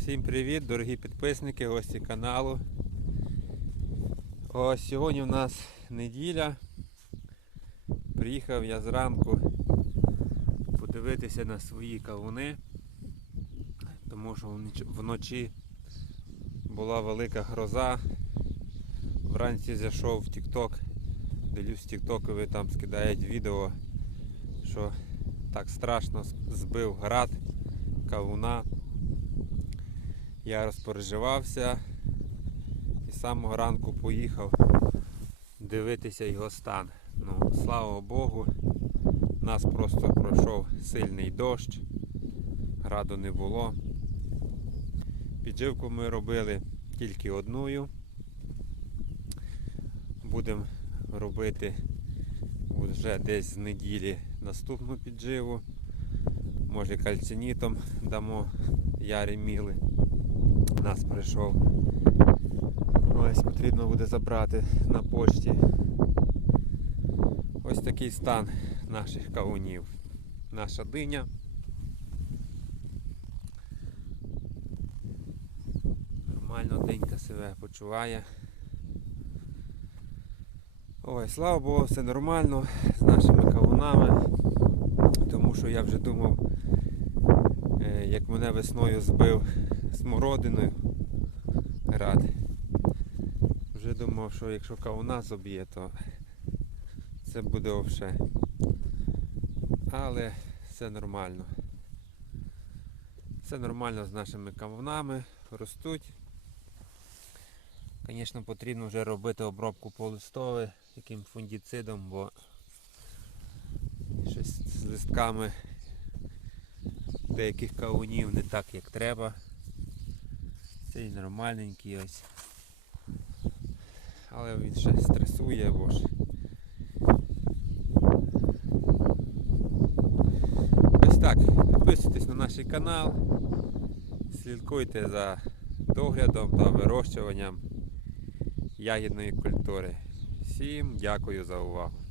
Всім привіт, дорогі підписники, гості каналу. Ось сьогодні в нас неділя. Приїхав я зранку подивитися на свої кавуни, тому що вночі була велика гроза. Вранці зайшов в TikTok, дивлюсь TikToкові там скидають відео, що так страшно збив град кавуна. Я розпереживався і з самого ранку поїхав дивитися його стан. Ну, слава Богу, нас просто пройшов сильний дощ, граду не було. Підживку ми робили тільки одною. Будемо робити вже десь з неділі наступну підживу. Може кальцинітом дамо ярі міли. Нас прийшов. Ось потрібно буде забрати на почті. Ось такий стан наших кавунів. Наша диня. Нормально денька себе почуває. Ой, слава Богу, все нормально з нашими кавунами. Тому що я вже думав, е, як мене весною збив смородиною град. Вже думав, що якщо кавуна заб'є, то це буде овше. Але все нормально. Все нормально з нашими кавунами, ростуть. Звісно, потрібно вже робити обробку по листові яким фунгіцидом, бо щось з листками деяких кавунів не так як треба. Цей нормальненький ось. Але він ще стресує, бо ж. Ось так. Підписуйтесь на наш канал, слідкуйте за доглядом та вирощуванням ягідної культури. Всім дякую за увагу.